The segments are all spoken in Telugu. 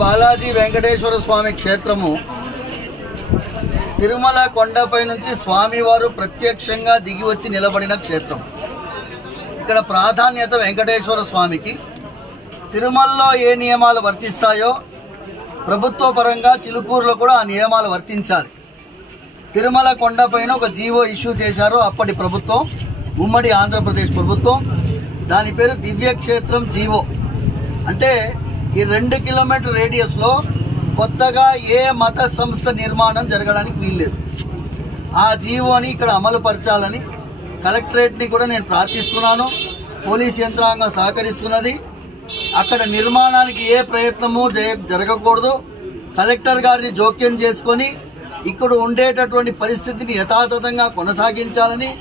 బాలాజీ వెంకటేశ్వర స్వామి క్షేత్రము తిరుమల కొండపై నుంచి స్వామివారు ప్రత్యక్షంగా దిగి వచ్చి నిలబడిన క్షేత్రం. ఇక్కడ ప్రాధాన్యత వెంకటేశ్వర స్వామికి. తిరుమలలో ఏ నియమాలు వర్తిస్తాయో ప్రభుత్వ పరంగా చిలుకూరులో కూడా ఆ నియమాలు వర్తించాలి. తిరుమల కొండపైన ఒక జీవో ఇష్యూ చేశారు అప్పటి ప్రభుత్వం, ఉమ్మడి ఆంధ్రప్రదేశ్ ప్రభుత్వం. దాని పేరు దివ్యక్షేత్రం జీవో. అంటే ఈ 2 కిలోమీటర్ రేడియస్లో కొత్తగా ఏ మత సంస్థ నిర్మాణం జరగడానికి వీల్లేదు. ఆ జీవోని ఇక్కడ అమలు పరచాలని కలెక్టరేట్ని కూడా నేను ప్రార్థిస్తున్నాను. పోలీస్ యంత్రాంగం సహకరిస్తున్నది. అక్కడ నిర్మాణానికి ఏ ప్రయత్నము జరగకూడదు. కలెక్టర్ గారిని జోక్యం చేసుకొని ఇక్కడ ఉండేటటువంటి పరిస్థితిని యథాతథంగా కొనసాగించాలని,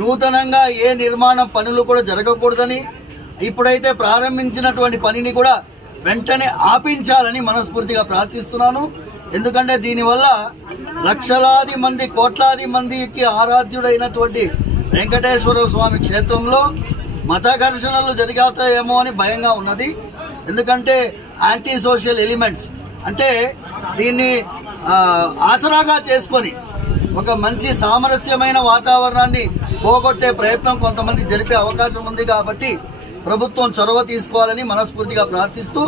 నూతనంగా ఏ నిర్మాణ పనులు కూడా జరగకూడదని, ఇప్పుడైతే ప్రారంభించినటువంటి పనిని కూడా వెంటనే ఆపించాలని మనస్ఫూర్తిగా ప్రార్థిస్తున్నాను. ఎందుకంటే దీనివల్ల లక్షలాది మంది, కోట్లాది మందికి ఆరాధ్యుడైనటువంటి వెంకటేశ్వర స్వామి క్షేత్రంలో మత ఘర్షణలు జరిగాతాయేమో అని భయంగా ఉన్నది. ఎందుకంటే యాంటీ సోషల్ ఎలిమెంట్స్ అంటే దీన్ని ఆసరాగా చేసుకొని ఒక మంచి సామరస్యమైన వాతావరణాన్ని పోగొట్టే ప్రయత్నం కొంతమంది జరిపే అవకాశం ఉంది. కాబట్టి ప్రభుత్వం చొరవ తీసుకోవాలని మనస్ఫూర్తిగా ప్రార్థిస్తూ,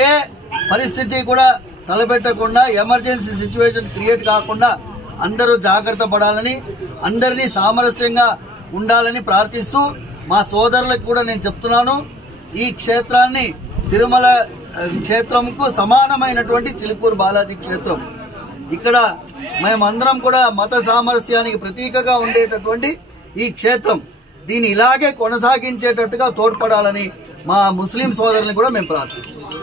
ఏ పరిస్థితి కూడా తలపెట్టకుండా, ఎమర్జెన్సీ సిచ్యువేషన్ క్రియేట్ కాకుండా అందరూ జాగ్రత్త పడాలని, అందరినీ సామరస్యంగా ఉండాలని ప్రార్థిస్తూ, మా సోదరులకు కూడా నేను చెప్తున్నాను, ఈ క్షేత్రాన్ని తిరుమల క్షేత్రంకు సమానమైనటువంటి చిలుకూరు బాలాజీ క్షేత్రం. ఇక్కడ మేమందరం కూడా మత సామరస్యానికి ప్రతీకగా ఉండేటటువంటి ఈ క్షేత్రం, దీన్ని ఇలాగే కొనసాగించేటట్టుగా తోడ్పడాలని మా ముస్లిం సోదరుల్ని కూడా మేము ప్రార్థిస్తున్నాం.